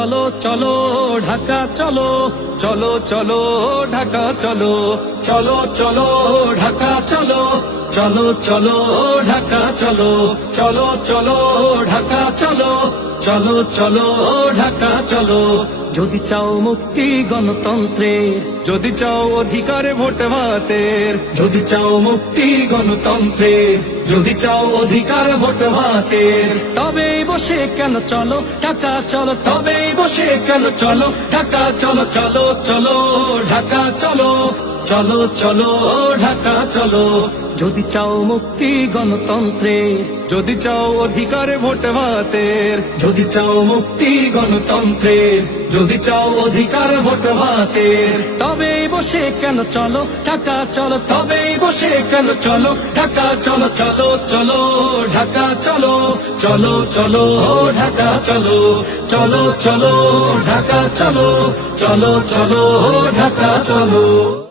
চলো চলো ঢাকা চলো, চলো চলো ঢাকা চলো, চলো চলো ঢাকা চলো, চলো চলো ঢাকা চলো, চলো চলো ঢাকা চলো, চলো চলো ঢাকা চলো। যদি চাও মুক্তি গণতন্ত্রের, যদি চাও অধিকারে ভোট ভাতের, যদি চাও মুক্তি গণতন্ত্রের, যদি চাও অধিকার ভোট ভাতের, তবেই বসে কেন চলো ঢাকা চলো, তবেই বসে কেন চলো ঢাকা চলো, চলো চলো ঢাকা চলো, চলো চলো ঢাকা চলো। যদি চাও মুক্তি গণতন্ত্রের, যদি চাও অধিকারে ভোট ভাতের, যদি চাও মুক্তি গণতন্ত্রের, যদি চাও অধিকার ভোট ভাতের, তবেই বসে কেন চলো ঢাকা চলো, তবেই বসে কেন চলো ঢাকা চলো, চলো চলো ঢাকা চলো, চলো চলো ঢাকা চলো, চলো চলো ঢাকা চলো, চলো চলো ঢাকা চলো।